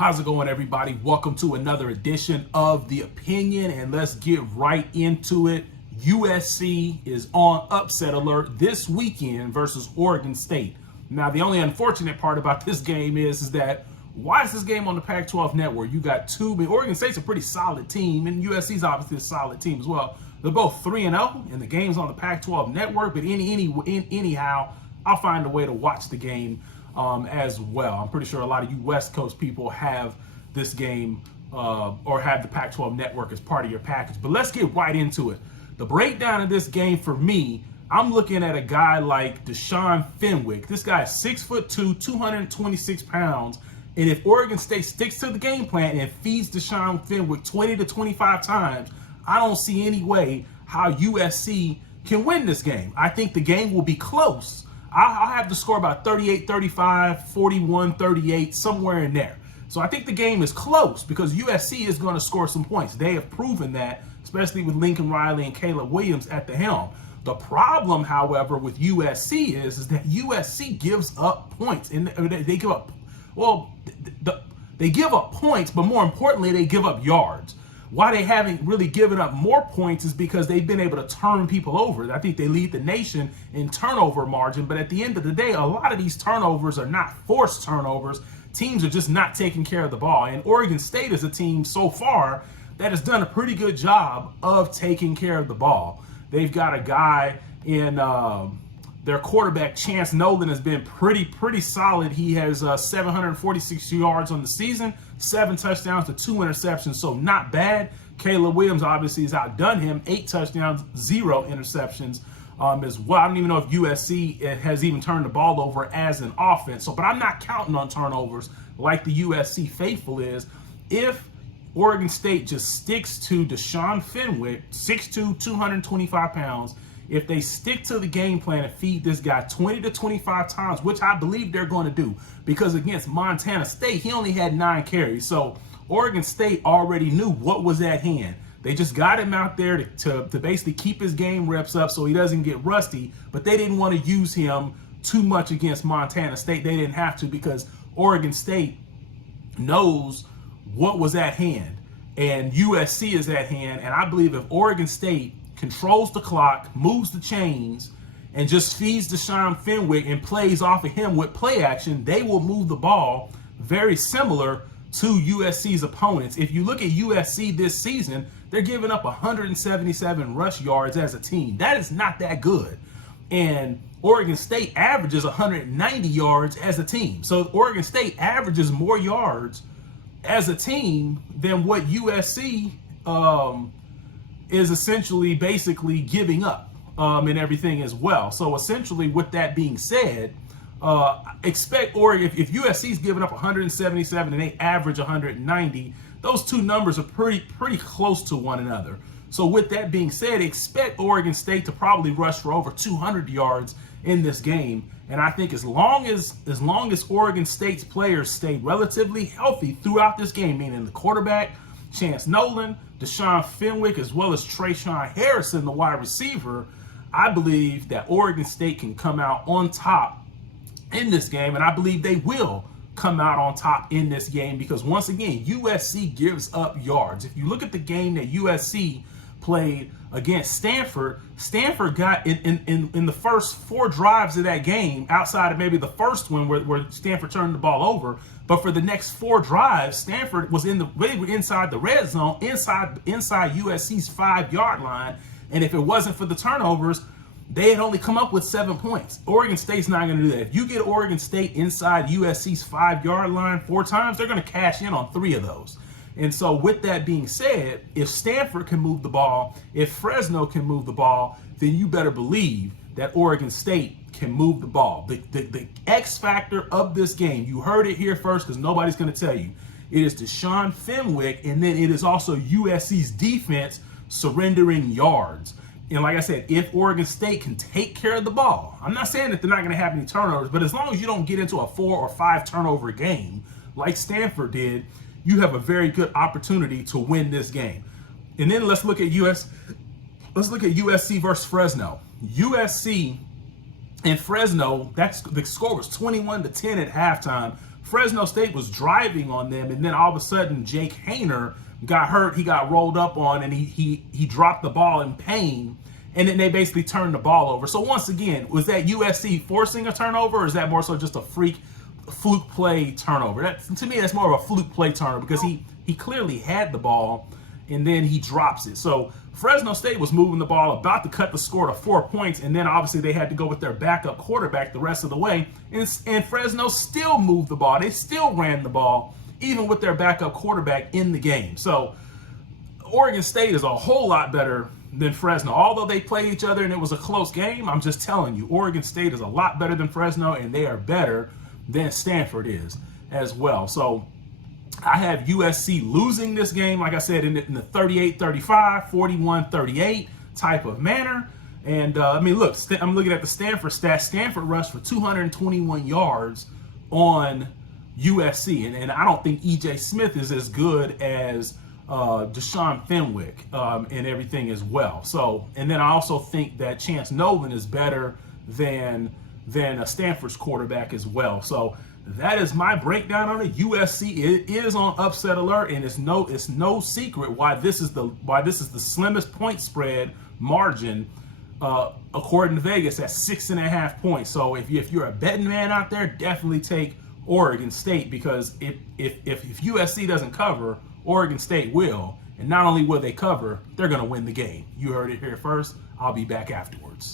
How's it going, everybody? Welcome to another edition of The Opinion, and let's get right into it. USC is on upset alert this weekend versus Oregon State. Now, the only unfortunate part about this game is that why is this game on the Pac-12 network? You got Oregon State's a pretty solid team, and USC's obviously a solid team as well. They're both 3-0, and the game's on the Pac-12 network, but anyhow, I'll find a way to watch the game as well. I'm pretty sure a lot of you West Coast people have this game or have the Pac-12 network as part of your package. But let's get right into it. The breakdown of this game for me, I'm looking at a guy like Deshaun Fenwick. This guy is 6'2", 226 pounds. And if Oregon State sticks to the game plan and feeds Deshaun Fenwick 20 to 25 times, I don't see any way how USC can win this game. I think the game will be close. I'll have the score about 38-35, 41-38, somewhere in there. So I think the game is close because USC is going to score some points. They have proven that, especially with Lincoln Riley and Caleb Williams at the helm. The problem, however, with USC is that USC gives up points. And they give up, well, they give up points, but more importantly, they give up yards. Why they haven't really given up more points is because they've been able to turn people over. I think they lead the nation in turnover margin, but at the end of the day, a lot of these turnovers are not forced turnovers. Teams are just not taking care of the ball. And Oregon State is a team so far that has done a pretty good job of taking care of the ball. They've got a guy in their quarterback, Chance Nolan, has been pretty solid. He has 746 yards on the season, 7 touchdowns to 2 interceptions, so not bad. Caleb Williams obviously has outdone him, 8 touchdowns, 0 interceptions as well. I don't even know if USC has even turned the ball over as an offense. So, but I'm not counting on turnovers like the USC faithful is. If Oregon State just sticks to Deshaun Fenwick, 6'2", 225 pounds, if they stick to the game plan and feed this guy 20 to 25 times, which I believe they're going to do, because against Montana State, he only had 9 carries. So Oregon State already knew what was at hand. They just got him out there to basically keep his game reps up so he doesn't get rusty, but they didn't want to use him too much against Montana State. They didn't have to because Oregon State knows what was at hand, and USC is at hand. And I believe if Oregon State controls the clock, moves the chains, and just feeds Deshaun Fenwick and plays off of him with play action, they will move the ball very similar to USC's opponents. If you look at USC this season, they're giving up 177 rush yards as a team. That is not that good. And Oregon State averages 190 yards as a team. So Oregon State averages more yards as a team than what USC is essentially basically giving up and everything as well. So essentially, with that being said, expect Oregon, if USC is giving up 177 and they average 190, those two numbers are pretty close to one another. So with that being said, expect Oregon State to probably rush for over 200 yards in this game. And I think as long as Oregon State's players stay relatively healthy throughout this game, meaning the quarterback, Chance Nolan, Deshaun Fenwick, as well as Trayshawn Harrison, the wide receiver, I believe that Oregon State can come out on top in this game, and I believe they will come out on top in this game because, once again, USC gives up yards. If you look at the game that USC played against Stanford, Stanford got in the first 4 drives of that game, outside of maybe the first one where Stanford turned the ball over, but for the next 4 drives, Stanford was they were inside the red zone, inside USC's 5-yard line, and if it wasn't for the turnovers, they had only come up with 7 points. Oregon State's not going to do that. If you get Oregon State inside USC's 5-yard line 4 times, they're going to cash in on 3 of those. And so with that being said, if Stanford can move the ball, if Fresno can move the ball, then you better believe that Oregon State can move the ball. The X factor of this game, you heard it here first because nobody's going to tell you. It is Deshaun Fenwick, and then it is also USC's defense surrendering yards. And like I said, if Oregon State can take care of the ball, I'm not saying that they're not going to have any turnovers, but as long as you don't get into a 4 or 5 turnover game like Stanford did, you have a very good opportunity to win this game. And then let's look at USC versus Fresno. USC and Fresno, the score was 21-10 at halftime. Fresno State was driving on them, and then all of a sudden Jake Haener got hurt. He got rolled up on, and he dropped the ball in pain, and then they basically turned the ball over. So once again, was that USC forcing a turnover, or is that more so just a fluke play turnover? To me, that's more of a fluke play turnover, because he clearly had the ball, and then he drops it. So Fresno State was moving the ball, about to cut the score to 4 points, and then obviously they had to go with their backup quarterback the rest of the way, and Fresno still moved the ball. They still ran the ball, even with their backup quarterback in the game. So Oregon State is a whole lot better than Fresno. Although they played each other and it was a close game, I'm just telling you, Oregon State is a lot better than Fresno, and they are better than Stanford is as well. So I have USC losing this game, like I said, in the 38-35, 41-38 type of manner. And I mean, look, I'm looking at the Stanford stats. Stanford rushed for 221 yards on USC, and I don't think E.J. Smith is as good as Deshaun Fenwick and everything as well. So, and then I also think that Chance Nolan is better than a Stanford's quarterback as well. So that is my breakdown on it. USC is on upset alert, and it's no secret why this is the slimmest point spread margin according to Vegas at 6.5 points. So if you're a betting man out there, definitely take Oregon State, because if USC doesn't cover, Oregon State will, and not only will they cover, they're going to win the game. You heard it here first. I'll be back afterwards.